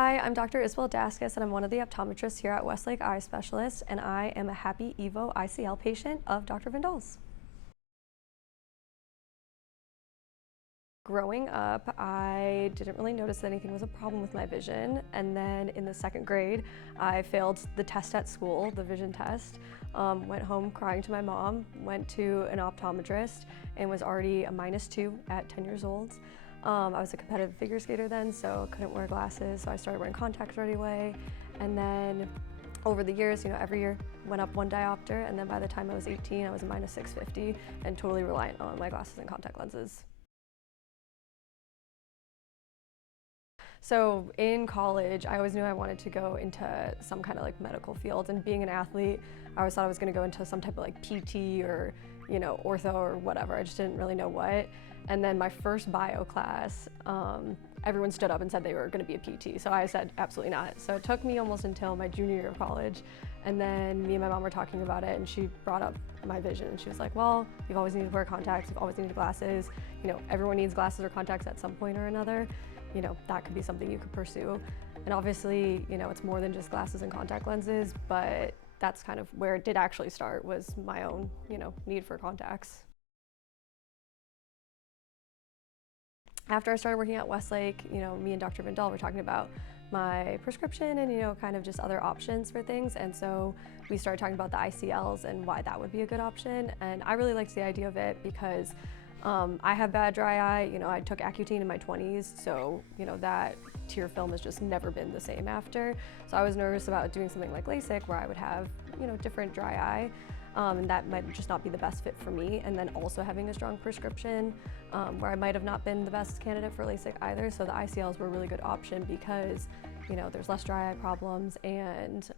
Hi, I'm Dr. Isabelle Daskas, and I'm one of the optometrists here at Westlake Eye Specialists, and I am a happy EVO ICL patient of Dr. Vendal's. Growing up, I didn't really notice that anything was a problem with my vision, and then in the second grade, I failed the test at school, the vision test. Went home crying to my mom, went to an optometrist, and was already a -2 at 10 years old. I was a competitive figure skater then, so couldn't wear glasses, so I started wearing contacts right away. And then over the years, every year went up 1 diopter, and then by the time I was 18, I was a -650 and totally reliant on my glasses and contact lenses. So in college, I always knew I wanted to go into some kind of medical field, and being an athlete, I always thought I was going to go into some type of PT or ortho or whatever. I just didn't really know what. And then my first bio class, everyone stood up and said they were going to be a PT. So I said absolutely not. So it took me almost until my junior year of college, and then me and my mom were talking about it, and she brought up my vision, and she was like, well, you've always needed to wear contacts, you've always needed glasses, everyone needs glasses or contacts at some point or another. That could be something you could pursue. And obviously, it's more than just glasses and contact lenses, but that's kind of where it did actually start, was my own, need for contacts. After I started working at Westlake, me and Dr. Vendal were talking about my prescription and, kind of just other options for things. And so we started talking about the ICLs and why that would be a good option. And I really liked the idea of it because I have bad dry eye. I took Accutane in my 20s, so that tear film has just never been the same after. So I was nervous about doing something like LASIK, where I would have different dry eye, and that might just not be the best fit for me. And then also having a strong prescription, where I might have not been the best candidate for LASIK either. So the ICLs were a really good option because there's less dry eye problems, and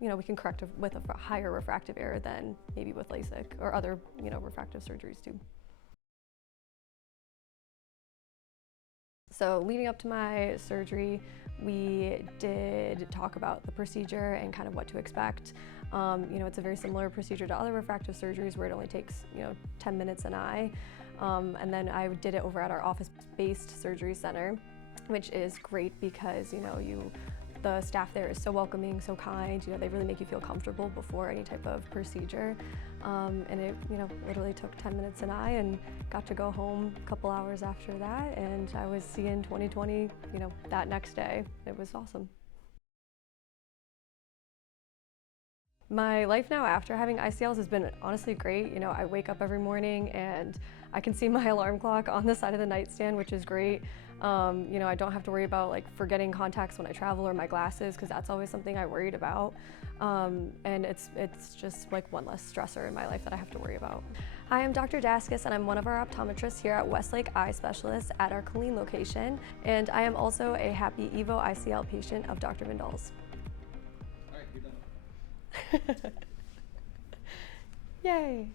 we can correct with a higher refractive error than maybe with LASIK or other refractive surgeries too. So leading up to my surgery, we did talk about the procedure and kind of what to expect. It's a very similar procedure to other refractive surgeries where it only takes 10 minutes an eye. And then I did it over at our office-based surgery center, which is great because the staff there is so welcoming, so kind. They really make you feel comfortable before any type of procedure. And it, literally took 10 minutes an eye, and got to go home a couple hours after that. And I was seeing 20/20, that next day. It was awesome. My life now after having ICLs has been honestly great. I wake up every morning and I can see my alarm clock on the side of the nightstand, which is great. I don't have to worry about forgetting contacts when I travel, or my glasses, because that's always something I worried about. And it's just one less stressor in my life that I have to worry about. Hi, I'm Dr. Daskas, and I'm one of our optometrists here at Westlake Eye Specialists at our Killeen location. And I am also a happy EVO ICL patient of Dr. Vendal's. All right, you're done. Yay!